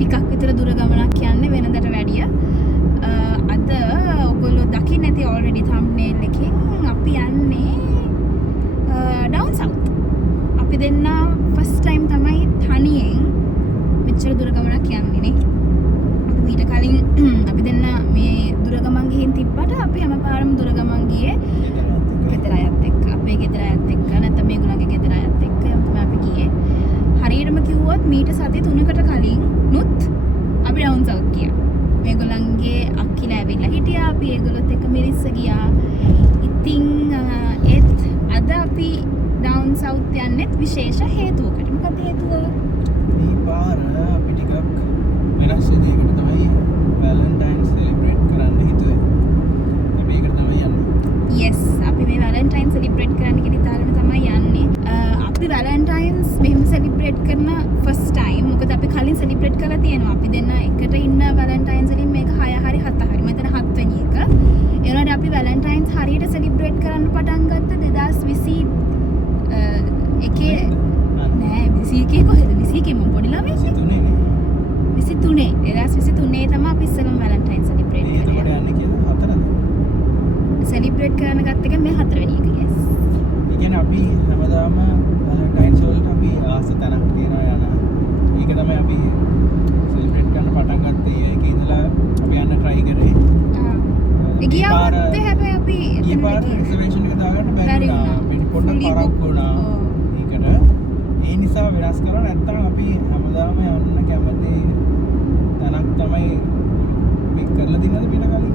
ටිකක් විතර දුර ගමනක් යන්නේ වෙනදට වැඩිය. අද ඔයගොල්ලෝ දකින්න ඇති already thumbnail එකෙන් අපි යන්නේ down south. අපි දෙන්න first time තමයි තනියෙන් මෙච්චර දුර ගමනක් යන්නේ නේ. අපි ඊට කලින් අපි දෙන්න මේ දුර ගමන් ගිහින් තිබ්බට අපි හැමපාරම දුර ගමන් ගියේ ගෙදර අයත් එක්ක. අපේ ගෙදර අයත් එක්ක නැත්නම් මේගොල්ලන්ගේ ගෙදර අයත් එක්ක තමයි අපි ගියේ. හරියටම කිව්වොත් මීට සති 3කට කලින් නුත් අපි down south ගියා. මේගොල්ලන්ගේ අක්කිලා ඇවිල්ලා හිටියා. අපි ඒගොල්ලොත් එක්ක මිරිස්ස ගියා. ඉතින් ඒත් අද අපි down south යන්නෙත් විශේෂ හේතුවකට. මොකද හේතුව? මේ පාර අපි ටිකක් වෙනස් දෙයකට තමයි වැලන්ටයින් සෙලිබ්‍රේට් කරන්න හිතුවේ. අපි ඒකට තමයි යන්නේ. yes අපි මේ වැලන්ටයින් සෙලිබ්‍රේට් කරන්න කියන ඉතාලෙම තමයි යන්නේ. අපි වැලන්ටයින්ස් මෙහෙම සෙලිබ්‍රේට් කරන ෆස්ට් ටයිම්. මොකද අපි කලින් සෙලිබ්‍රේට් කරලා තියෙනවා. අපි දෙන්න එකට ඉන්න වැලන්ටයින්ස් වලින් මේක 6 හරි 7 හරි. මෙතන 7 වෙනි එක. ඒ වුණාට අපි වැලන්ටයින්ස් හරියට සෙලිබ්‍රේට් කරන්න පටන් ගත්ත 2021 නෑ 21 කොහෙද? 21 මම පොඩි ළමයි. 23 නේ. 23 2023 තමයි අපි ඉස්සෙල්ලම වැලන්ටයින් සෙලිබ්‍රේට් ඒ එතකොට කරේ. යන්නේ කියලා හතරද? සෙලිබ්‍රේට් කරන්න ගත්ත එක මේ 4 වෙනි එක. yes ඒ කියන්නේ අපි හැමදාම වැලන්ටයින්ස් වලට අපි ආස තැනක් තියනවා යන. ඒක තමයි අපි සෙලිබ්‍රේට් කරන්න පටන් ගත්තේ. ඒක ඉඳලා අපි යන්න try කරේ. ගිය අවුරුද්දේ හැබැයි අපි ඊ පාර රිසර්වේෂන් එක දාගන්න බැරි වුණා. අපිට පොඩ්ඩක් පරක්කු වුණා. ඒකට ඒ නිසා වෙනස් කරලා නැත්තම් අපි හැමදාම යන්න කැමති තැනක් තමයි පික් කරලා දිනනද පිට කලින්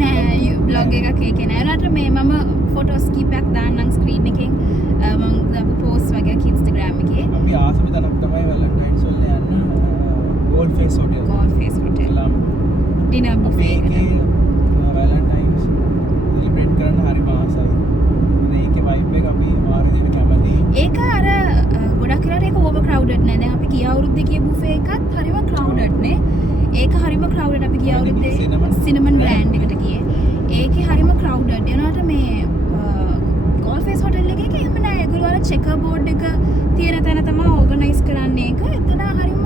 නෑ බ්ලොග් එකක් ඒකේ නෑ. ඒකට මේ මම ෆොටෝස් කීපයක් දාන්නම් ස්ක්‍රීන් එකෙන්. මම දාපු පෝස්ට් වගේ Instagram එකේ. අපි ආසම තැනක් තමයි වැලන්ටයින්ස් වල යන්න gold face hotel. Gold face hotel. Dinner buffet එකට. වැලන්ටයින්ස් සෙලිබ්‍රේට් කරන්න හරි ආසයි. ඒකේ වයිබ් එක අපි මාරු දෙයට කැමති. ඒක අර ගොඩක් වෙලාවට ඒක ඕවර් ක්‍රවුඩඩ් නෑ. දැන් අපි ගිය අවුරුද්දේ ගිය බුෆේ එකත් හරිම ක්‍රවුඩඩ් නේ. ඒක හරිම ක්‍රවුඩඩ්. අපි ගිය අවුරුද්දේ සිනමන් ග්‍රෑන්ඩ් එකට ගියේ. ඒකේ හරිම ක්‍රවුඩඩ්. ඒ වුණාට මේ ගෝල්ඩ් ෆේස් හොටෙල් එකේ එහෙම නෑ. ඒගොල්ලෝ අර චෙකර් බෝඩ් එක තියෙන තැන තමයි ඕගනයිස් කරන්නේ ඒක. එතන හරිම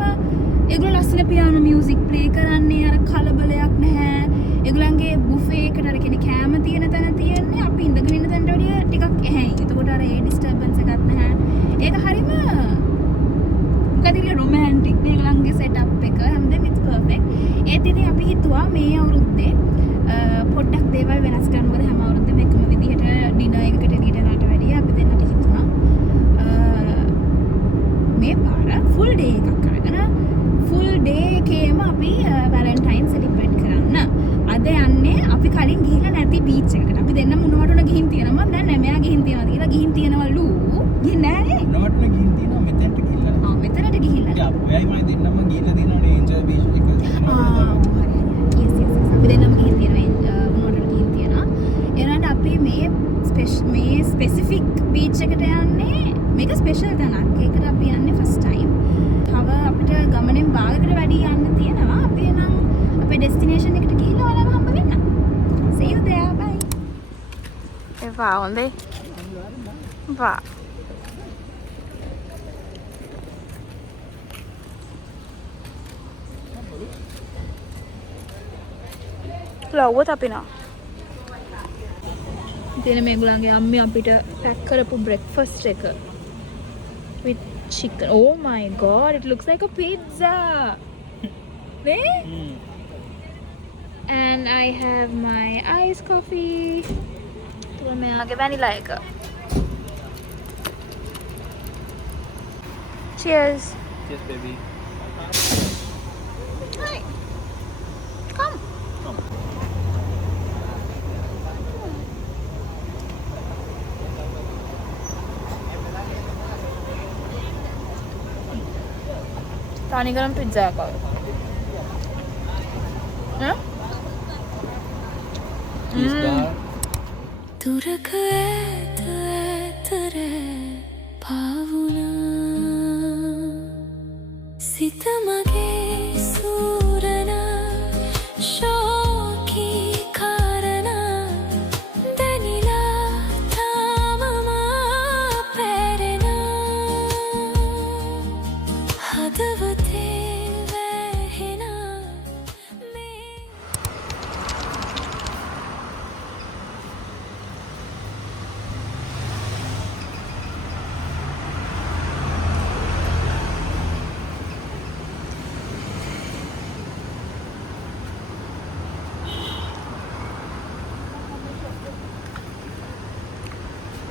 ඒගොල්ලෝ ලස්සන පියානෝ මියුසික් ප්ලේ කරන්නේ. අර කලබලයක් නැහැ. ඒගොල්ලන්ගේ බුෆේ එකට අර කියන්නේ කෑම තියෙන තැන තියෙන්නේ අපි ඉඳගෙන ඉන්න තැනට වඩා ටිකක් එහැයි. එතකොට අර ඒ ඩිස්ටර්බන්ස් එකක් නැහැ. ඒක හරිම මොකද ඉතින් රොමැන්ටික් මේගොල්ලන්ගේ සෙටප් එක හැමදේම ඉට් පර්ෆෙක්ට්. ඒත් ඉතින් අපි හිතුවා මේ අවුරුද්දේ පොඩ්ඩක් දේවල් වෙනස් කරන්න. මොකද හැම අවුරුද්දෙම එකම විදිහට ඩිනර් එකකට එළියට යනට වැඩිය අපි දෙන්නට හිතුවා මේ පාර ෆුල් ඩේ එකක් අරගෙන ෆුල් ඩේ එකේම අපි වැලන්ටයින් සෙලිබ්‍රේට් කරන්න. අද යන්නේ අපි කලින් ගිහිල්ලා නැති බීච් එකකට. අපි දෙන්න මොනවටන ගිහින් තියෙනවා. මම දැන් නෑ මෙයා ගිහින් තියනවා කියලා ගිහින් තියනවලු. ගිහින් නෑනේ. නොවට්න ගිහින් තියෙනවා මෙතෙන්ට ගිහිල්ලා. මෙතනට ගිහිල්ලා. යා ඔයයි මම දෙන්නම ගිහිල්ලා තියෙනවානේ ඒන්ජල් බීච් එක. yes අපි දෙන්නම ගිහින් තියෙනවා. මොනවටද ගිහින් තියනවා. ඒ වුණාට අපි මේ ස්පෙસિෆික් බීච් එකට යන්නේ මේක ස්පෙෂල් තැනක්. ඒකට අපි යන්නේ ෆස්ට් ටයිම්. තව අපිට ගමනෙන් භාගයකට වැඩි යන්න තියෙනවා. අපි එනම් අපේ ඩෙස්ටිනේෂන් එකට ගිහිල්ලා ඔයාලව හම්බ වෙන්න. see you there bye. එපා හොඳයි. වා ලව්ව තපිනවා. ඉතින් මේගොල්ලන්ගේ අම්මේ අපිට පැක් කරපු බ්‍රෙක්ෆාස්ට් එක with chicken. Oh my god, it looks like a pizza. Where? And I have my iced coffee. තුන මෙයාගේ vanilla එක. Cheers. Yes baby. Hi. Come. තනිකරම පිට්සා එකක්. Cheese bar. දුරක ඇතර පාවුණා සිත මගේ සූරන ශෝකී කාරණා දැනිලා තාමම පැරෙන හදවතේ වැහි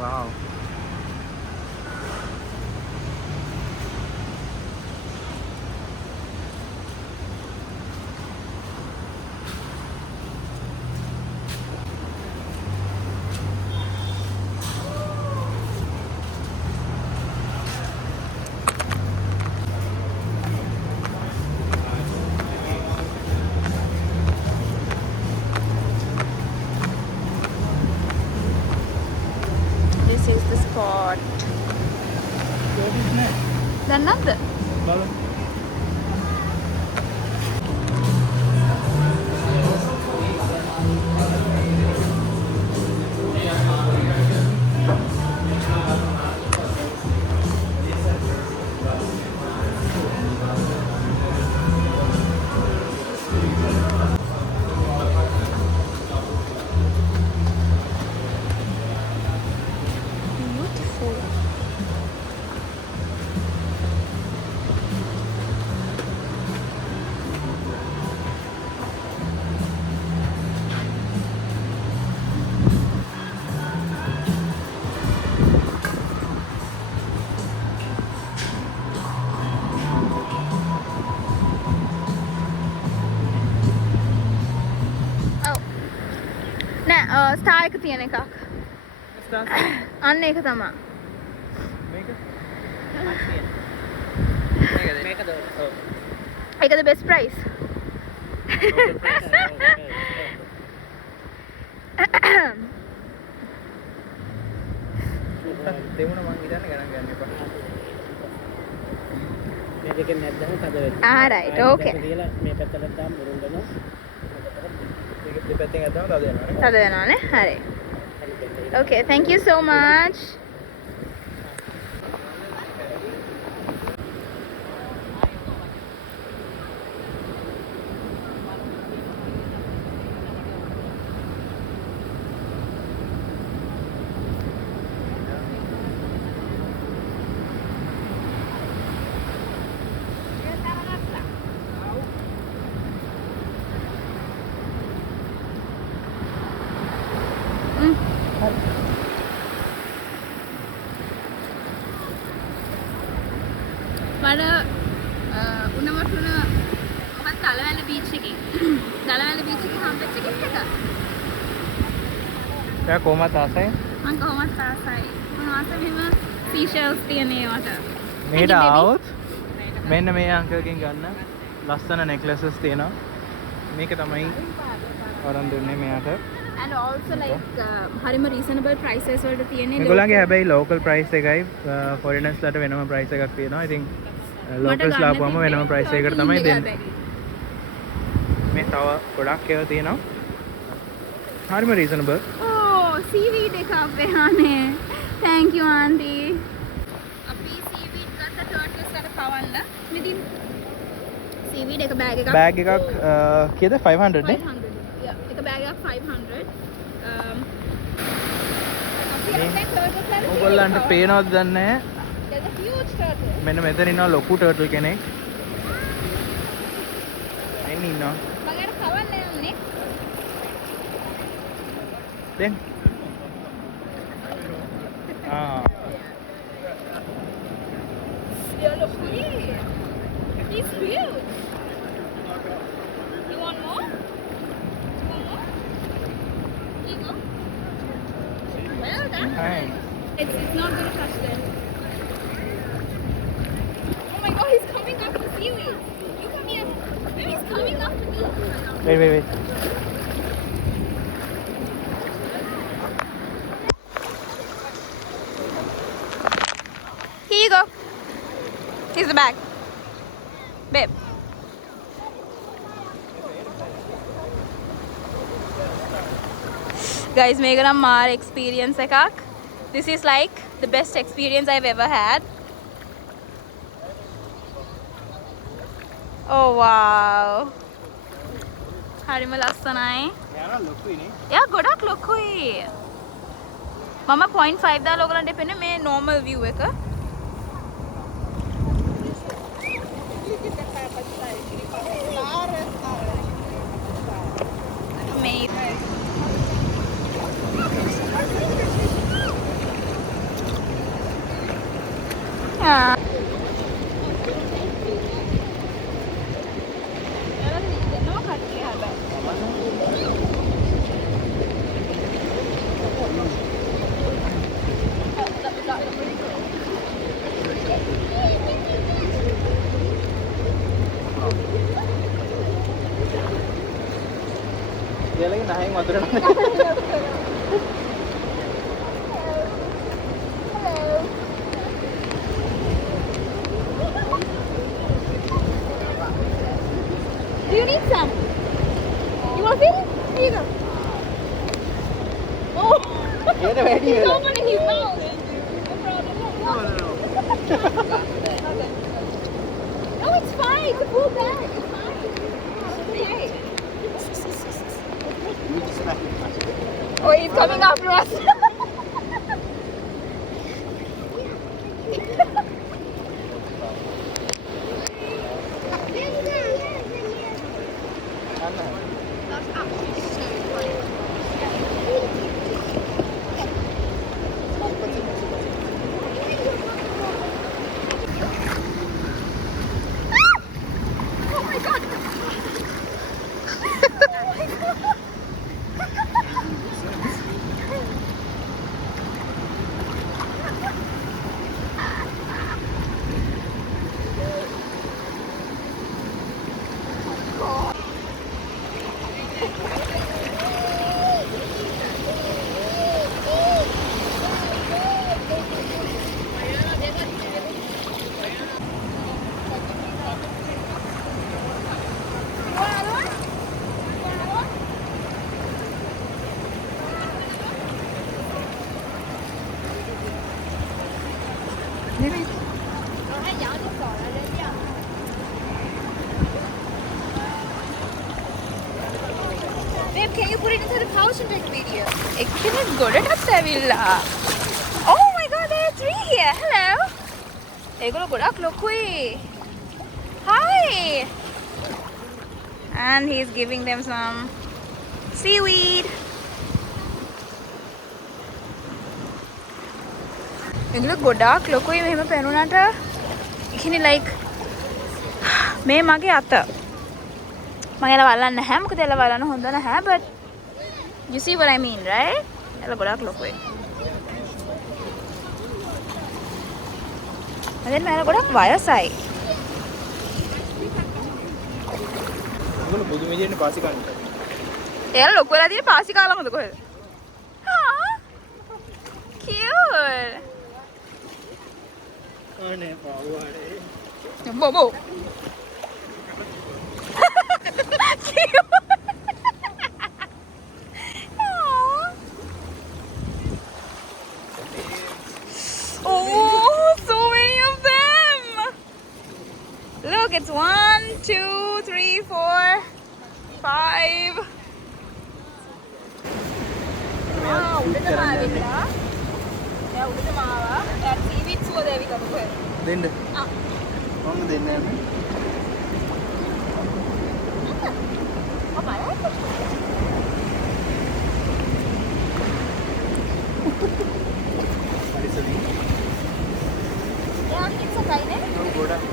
wow. This is the spot. දැන් නැද්ද? Beautiful. නෑ ස්ටාර් එක තියෙන එකක්. අන්න ඒක තමයි. ඒකද බෙස්ට් ප්‍රයිස්. දෙමුණ මං හිතන්නේ ගණන් ගන්න එපා. මේ දෙකෙන් නැද්දම තද වෙනවා. Ah, right. Okay. කියලා මේ පැත්තට දාන්න මුරුන්දනවා. මේක දෙපැත්තෙන් ඇද්දාම තද වෙනවා නේ. තද වෙනවානේ. හරි. Okay, thank you so much. මට උණමටුන මම තලවැල බීච් එකේ තලවැල බීච් එකේ හම්බෙච්ච ගෙස්ට් එක. එයා කොහමද ආසයි? මම කොහොමද ආසයි. මම ආසයි මෙහෙම සීෂෙල්ස් තියෙන ඒවට. මෙහෙට ආවොත් මෙන්න මේ අංකල්ගෙන් ගන්න ලස්සන නෙක්ලසස් තියෙනවා. මේක තමයි වරන් දුන්නේ මෙයාට. And also like හරිම reasonable prices වලට තියෙන්නේ. මේගොල්ලන්ගේ හැබැයි local price එකයි foreigners ලට වෙනම price එකක් තියෙනවා. ඉතින් locals ලාපුවම වෙනම price එකකට තමයි දෙන්නේ. මේ තව ගොඩක් ඒවා තියෙනවා. හරිම reasonable. Oh, seaweed එක අපේ අනේ. Thank you aunty. අපි seaweed ගත්ත turtles එකට කවන්න. මෙදින් seaweed එක bag එකක්. bag එකක් කීයද 500 නේ? 500. Yeah, එක bag එකක් 500. ඔයගොල්ලන්ට පේනවද දන්නේ නැහැ. There's a huge turtle. මෙන්න මෙතන ඉන්නවා ලොකු turtle කෙනෙක්. එන්න ඉන්නවා. මගට කවන්න යන්නේ. දැන් Yeah, look, he's huge. You want more? You want more? Here you go. Well done. Hi. It's not going to touch them. Oh my god, he's coming up the seaweed. You come here. Maybe he's coming up to me. wait. Here you go. Here's the bag. Babe. Guys, මේක නම් මාර experience එකක්. This is like the best experience I've ever had. Oh wow. හරිම ලස්සනයි. යානා ලොකුයි නේ. එයා ගොඩක් ලොකුයි. මම 0.5 දාලා ඔයගලන්ට දෙන්නේ මේ normal view එක. දෙලගේ නහයෙන් වතුර Do you need some? You want to fill? Here you go. Oh! ඒකට වැඩි He's වෙලා. opening his mouth. No problem. No, it's fine. It's a full bag. It's fine. Okay. Oh, he's coming after us. Oh my god. Babe, can you put it into the pouch and take video? Actually, ගොඩටත් ඇවිල්ලා. Oh my god, there are three here. Hello. ඒගොල්ලෝ ගොඩක් ලොකුයි. Hi. And he's giving them some seaweed. ඒගොල්ලෝ ගොඩක් ලොකුයි මෙහෙම පෙනුනට. ඉතින් like මේ මගේ අත. මම එලා බලන්න නැහැ මොකද එලා බලන්න හොඳ නැහැ but you see what I mean right? එලා ගොඩක් ලොකුයි. මම එලා ගොඩක් වයසයි. මොන බුදු මෙදියන්නේ පාසි කන්න. එයාලා ලොකු වෙලා තියෙන පාසි කාලා මොකද කොහෙද? ආ cute. අනේ පාවුවානේ. බොබෝ. Oh, so many of them! Look, it's 1, 2, 3, 4, 5. Ah, උඩට මාවිලා. එයා උඩට මාවා. එයා සීවිත් සුව දෙවි කපු කොහෙද? දෙන්න. ආ. මොන්න දෙන්න යන්නේ. Apa ya? පරිසරි. Ya, kita sekali ni. ඔව් ගොඩක්.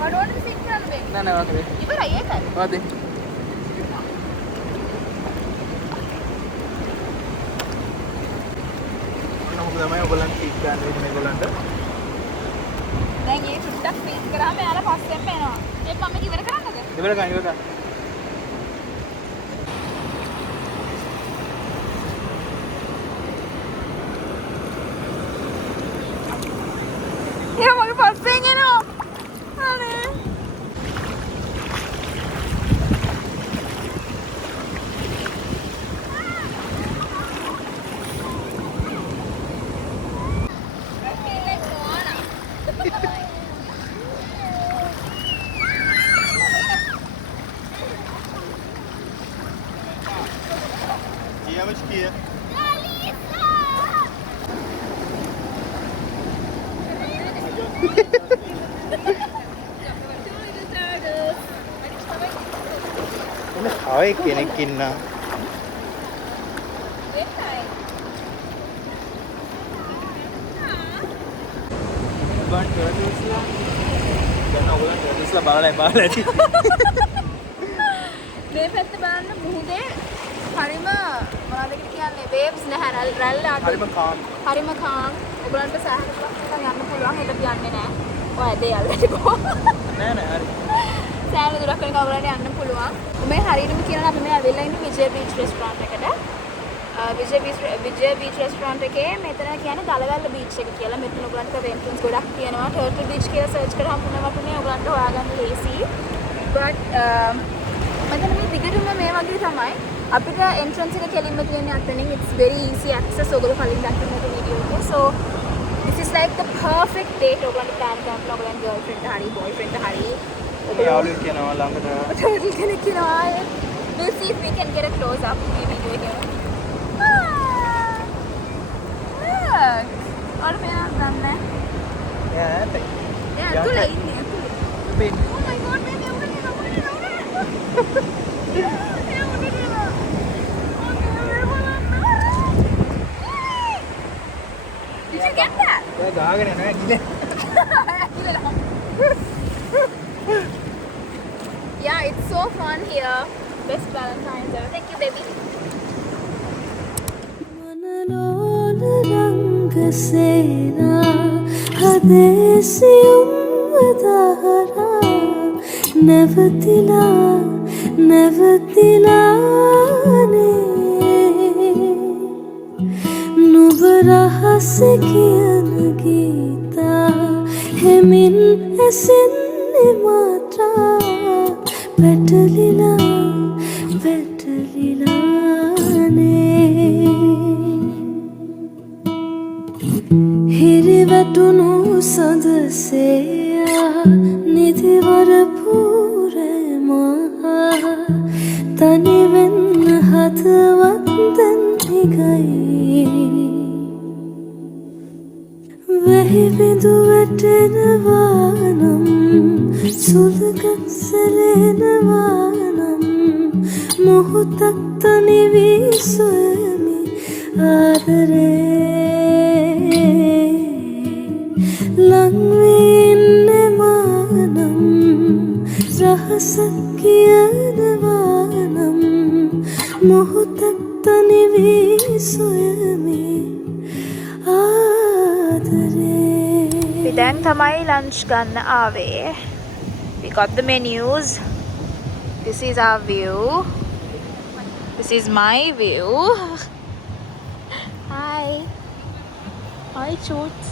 Waduh, sit කරන්න බෑ. නෑ නෑ වාකේ. ඉවරයි ඒකයි. වාදේ. මොනවද තමයි ඔයගොල්ලන් ටීච් ගන්න වෙන්නේ මේගොල්ලන්ට. දැන් මේ චුට්ටක් ස්පීච් කරාම යාලා පස්සෙන් එනවා. ඒක මම ඉවර කරන්නද? ඉවර ගන්න ඉවර ගන්න. එයා මගේ පස්සෙන් එනවා. අනේ. Девочки. ආයේ කෙනෙක් ඉන්නා. බන් ටර්ටල්ස්ලා. දැන් ඔයගොල්ලන් ටර්ටල්ස්ලා බලලා ඇති. මේ පැත්ත බලන්න මුහුදේ හරිම මොනවද කියන්නේ වේව්ස් නැහැ රැල්ල අඩු. හරිම කාම්. හරිම කාම්. ඔයගලන්ට සෑහෙන දුරක් යන්න පුළුවන්. හෙට යන්නේ නැහැ. ඔය ඇදේ යල්ලට ගෝ. නෑ නෑ හරි. සෑහෙන දුරක් වෙනකම් ඔයගලන්ට යන්න පුළුවන්. මේ හරියටම කියනවා අපි මේ ඇවිල්ලා ඉන්නේ විජය බීච් රෙස්ටෝරන්ට් එකට. විජය බීච් රෙස්ටෝරන්ට් එකේ මෙතන කියන්නේ දලවැල්ල බීච් එක කියලා. මෙතන ඔයගලන්ට එන්ට්‍රන්ස් ගොඩක් තියෙනවා. ටර්ටල් බීච් කියලා සර්ච් කරාම පුනේ වටුනේ ඔයගලන්ට හොයාගන්න ලේසි. but මෙතන මේ දිගටම මේ වගේ තමයි. අපිට එන්ට්‍රන්ස් එක කෙලින්ම තියෙන්නේ අතනින්. it's very easy access. ඔයගොල්ලෝ කලින් දැක්කම වීඩියෝ එකේ. so this is like the perfect date ඔයගලන්ට plan කරන්න ඔයගලන්ගේ girlfriend හරි boyfriend හරි යාළුවෙක් කියනවා ළඟට turtle කෙනෙක් කියනවා. we'll see if we can get a close up මේ වීඩියෝ එකේ. look और मैं जानना है යා තේ यार तू ले नहीं है බෙන් oh my god मैं उड़ गया did you get that යා ගාගෙන යනවා කිලේ yeah it's so fun here best Valentine's ever thank you baby मनलोल रंग सेना हदेसियुम दहरा नेवतिला नेवतिलाने නුඹ රහස කියන ගීතා හෙමින් ඇසෙන්නේ මාත්‍රා පැටලිලා පැටලිලානේ හිරිවැටුණු සඳසේයා නිදිවර පූරමහා තනිවෙන්න හදවත් දැන් හිගයි වෙහි බිඳු වැටෙනවා නම් සුළඟක් සැලෙනවා නම් මොහොතක් තනි වී සොයමි ආදරේ ලං වී ඉන්නවා නම් රහසක් කියනවා නම් මොහොතක් තනි වී සොයමි අපි දැන් තමයි ලන්ච් ගන්න ආවේ. We got the menus. This is our view. This is my view. Hi. Hi, Choots.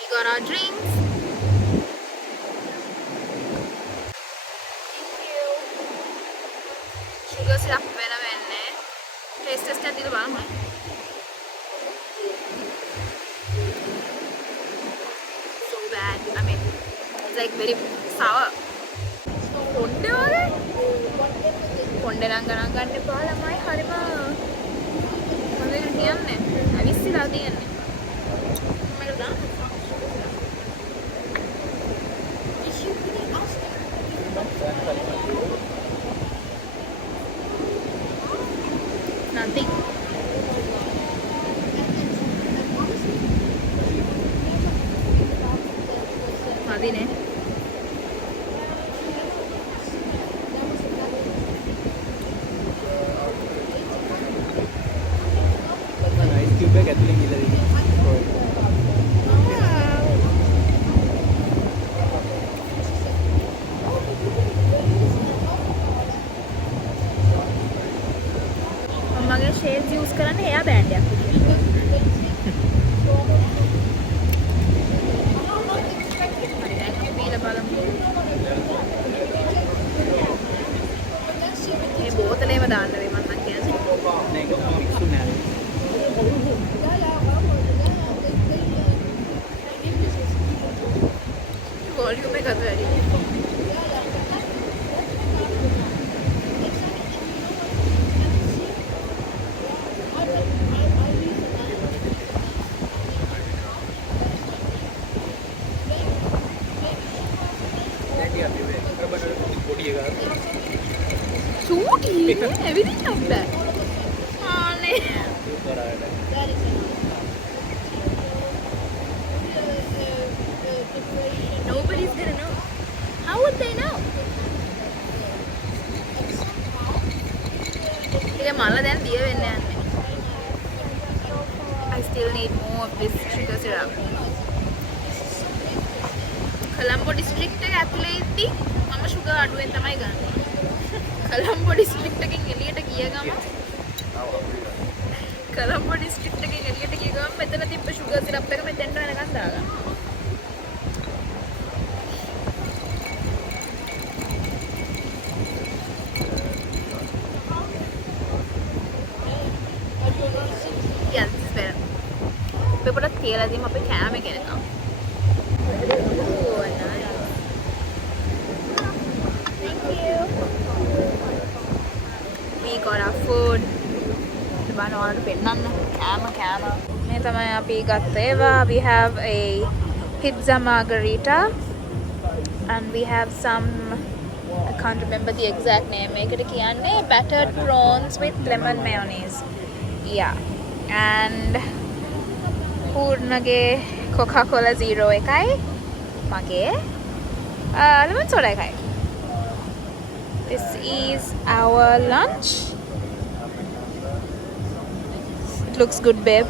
We got our drinks. Thank you. Sugar syrup වෙන වෙන්නේ. Taste test එකක් දීලා බලන්න. So bad. I mean, it's like very sour. කොණ්ඩේ වගේ. කොණ්ඩේ නම් ගණන් ගන්න එපා ළමයි. හරිම මොකද කියන්නේ? අවිස්සලා තියන්නේ. මම දාන්න. Nothing. Madine. ice cube එක ඇතුලෙන් ගිහලා දෙන්න. මගේ ෂේඩ්ස් යූස් කරන්නේ එයා බෑන්ඩ් එකක් විදියට. හරි දැන් අපි බීලා බලමු. මේ බෝතලේම දාන්න වෙයි මම කියන්නේ. නෑ ඒක මික්ස් නෑ. වොලියුම් එක අද වැඩි. චූටි everything not bad. ආනේ. Nobody's gonna know. How would they know? ඉතින් මල දැන් දිය වෙන්න යන්නේ. I still need more of this sugar syrup. Colombo district එක ඇතුලේ ඉද්දි මම sugar අඩුවෙන් තමයි ගන්නේ. Colombo district එකෙන් එළියට ගිය ගමන් Colombo district එකෙන් එළියට ගිය ගමන් මෙතන තිබ්බ sugar syrup එක මෙතෙන්ට වෙනකන් දාගන්න. Yeah, this is better. අපි පොඩක් තියලා දීමු අපේ කෑම එක එනකම්. Oh, nice. Thank you. We got our food. බලන්න ඕනට පෙන්නන්න. කෑම. මේ තමයි අපි ගත්ත ඒවා. We have a pizza margarita and we have some, I can't remember the exact name. මේකට කියන්නේ battered prawns with lemon mayonnaise. Yeah. And පූර්ණගේ Coca-Cola Zero එකයි මගේ lemon soda එකයි. This is our lunch. It looks good, babe.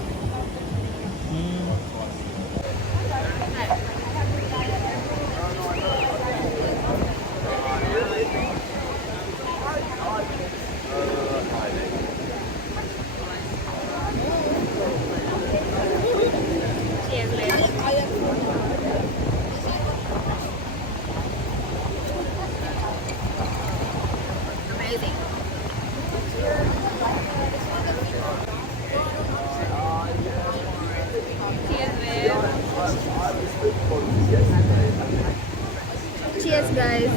Amazing. Cheers, guys.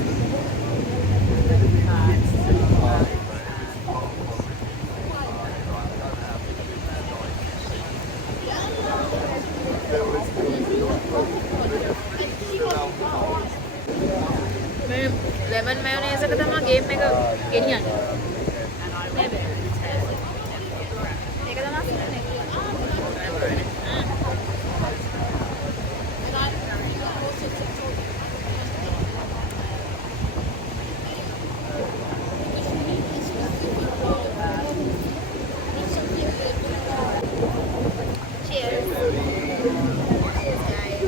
මේ lemon mayonnaise එක තමයි ගේම් එක ගෙනියන්නේ. නේද? ඒක තමයි Cheers. Cheers, guys.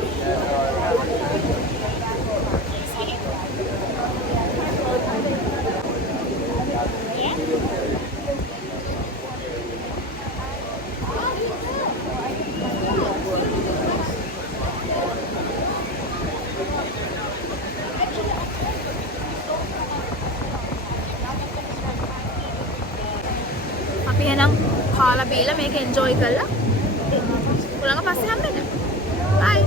අපි එහෙනම් කාලා බීලා මේක එන්ජොයි කරලා උලඟ පස්සේ හම්බෙන්න. Bye.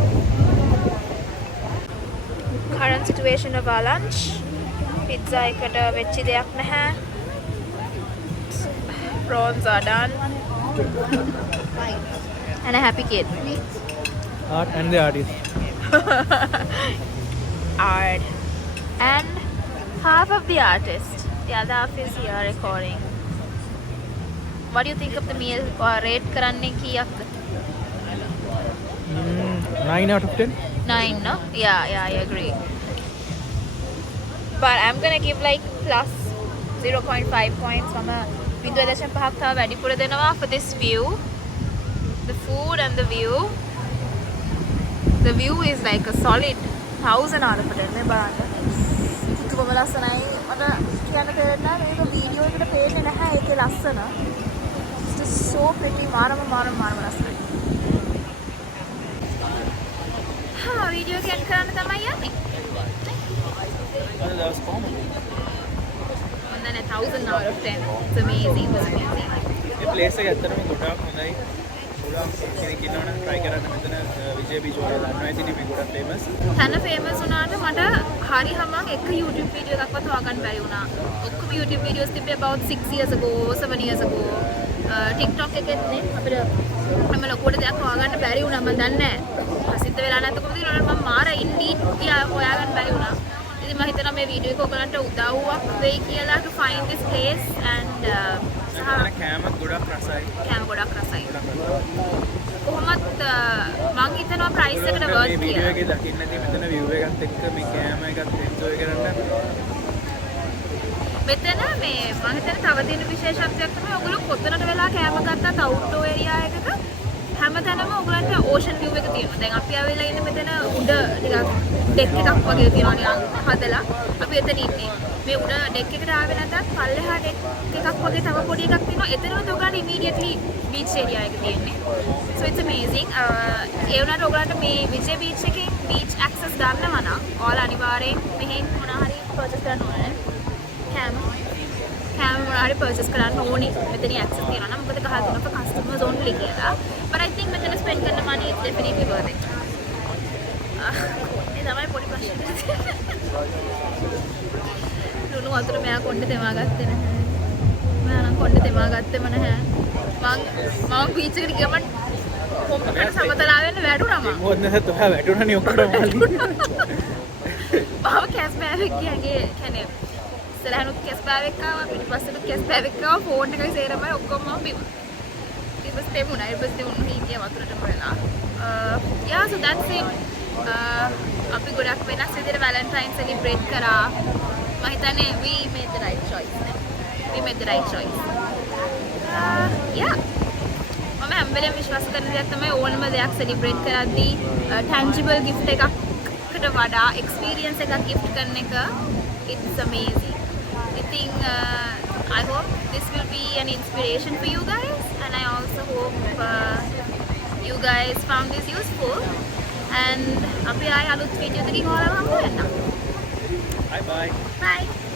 Current situation of our lunch. Pizza එකට වෙච්ච දෙයක් නැහැ. Prawns are done. And a happy kid. Art and the artist. Art. And half of the artist. The other half is here recording. What do you think of the meal? Rate කරන්නේ කීයක්ද? 9 out of 10. 9, no? Yeah, I agree. But I'm gonna give like plus 0.5 points. මම 0.5ක් තව වැඩිපුර දෙනවා for this view. The food and the view. The view is like a solid 1000 out of 10. මේ බලන්න. කොහොම ලස්සනයි. මට කියන්න තේරෙන්නේ නැහැ මේක වීඩියෝ එකට පේන්නේ නැහැ ඒකේ ලස්සන. It's so pretty. මාරම ලස්සනයි. වීඩියෝ එක එන්ඩ් කරන්න තමයි යන්නේ. That was common. And then 1000 out of 10. It's amazing. It was amazing. මේ ප්ලේස් එක ඇත්තටම ගොඩාක් හොඳයි. ගොඩාක් කෙනෙක් ඉන්නවනම් try කරන්න මෙතන විජේ බීච් වල දන්නවා ඉතින් මේ ගොඩක් famous. තන famous වුණාට මට හරි හැමං එක YouTube video එකක්වත් හොයාගන්න බැරි වුණා. ඔක්කොම YouTube videos තිබ්බේ about 6 years ago, 7 years ago. TikTok එකෙත් නේ අපිට හැම ලොකුවට දෙයක් හොයාගන්න බැරි වුණා මම දන්නේ නැහැ. ප්‍රසිද්ධ වෙලා නැත්නම් කොහොමද කියලා මම මාර ඉන්ඩීඩ් ගියා හොයාගන්න බැරි වුණා. ඉතින් මම හිතනවා මේ වීඩියෝ එක ඔයගලන්ට උදව්වක් වෙයි කියලා to find this place and මෙතන කෑම ගොඩක් රසයි. කෑම ගොඩක් රසයි. කොහොමත් මං හිතනවා ප්‍රයිස් එකට මේ වර්ත් වීඩියෝ කියලා. එකේ දකින්න නැති මෙතන view එකත් එක්ක මේ කෑම එකත් enjoy කරන්න. මෙතන මේ මං හිතන්නේ තව තියෙන විශේෂත්වයක් තමයි ඔයගොල්ලෝ කොතනට වෙලා කෑම ගත්තත් අවුට්ඩෝර් ඒරියා එකක හැමතැනම ඔයගලන්ට ඕෂන් view එක තියෙනවා. දැන් අපි ආවෙලා ඉන්නේ මෙතන උඩ ටිකක් ඩෙක් එකක් වගේ තියෙනවා නිකන් හදලා. අපි එතන ඉන්නේ. මේ උඩ ඩෙක් එකට ආවේ නැත්නම් පල්ලෙහා ඩෙක් එකක් වගේ තව පොඩි එකක් තියෙනවා. එතනම ඔයගලන්ට ඉමීඩියට්ලි බීච් ඒරියා එක තියෙන්නේ. So it's amazing. ඒ වුණාට ඔයගලන්ට මේ විජේ බීච් එකේ බීච් ඇක්සස් ගන්නවා නම් ඔයාලා අනිවාර්යෙන් මෙහෙන් මොනවා හරි පර්චේස් කරන්න ඕනේ. කෑම මොනවා හරි පර්චේස් කරන්න ඕනේ. මෙතන ඇක්සස් තියෙනවා නම් මොකද ගහලා තියෙනවා for customers only කියලා. But I think මෙතන spend කරන money is definitely worth it. ඒ තමයි පොඩි ප්‍රශ්නේ. ලුණු වතුර මෙයා කොණ්ඩේ තෙමා ගත්තේ නැහැ. මෙයා නම් කොණ්ඩේ තෙමා ගත්තේම නැහැ. මම බීච් එකට ගියම කොම්පකට සමතලා වෙන්න වැටුණා මම. මොකද නැත්නම් ඔයා වැටුණානේ ඔක්කොටම මල්ලි. මම කැස් බෑග් එක කියන්නේ ඉස්සරහනුත් කැස් බෑග් එක ආවා පිටිපස්සෙනුත් කැස් බෑග් එක ආවා ෆෝන් එකයි සේරමයි ඔක්කොම මම බිව්වා. ඊපස්සේ තෙමුණා ඊපස්සේ උන් හිටියා වතුරටම වෙලා. Yeah, so that's it. අපි ගොඩක් වෙනස් විදිහට වැලන්ටයින් සෙලිබ්‍රේට් කරා. මම හිතන්නේ we made the right choice. We made the right choice. Yeah. මම හැම වෙලේම විශ්වාස කරන දෙයක් තමයි ඕනම දෙයක් සෙලිබ්‍රේට් කරද්දී tangible gift එකකට වඩා experience එකක් gift කරන එක it's amazing. I think I hope this will be an inspiration for you guys and I also hope you guys found this useful and අපි ආයෙ අලුත් වීඩියෝ එකකින් ඔයාලව හමු වෙනවා. Bye bye. Bye.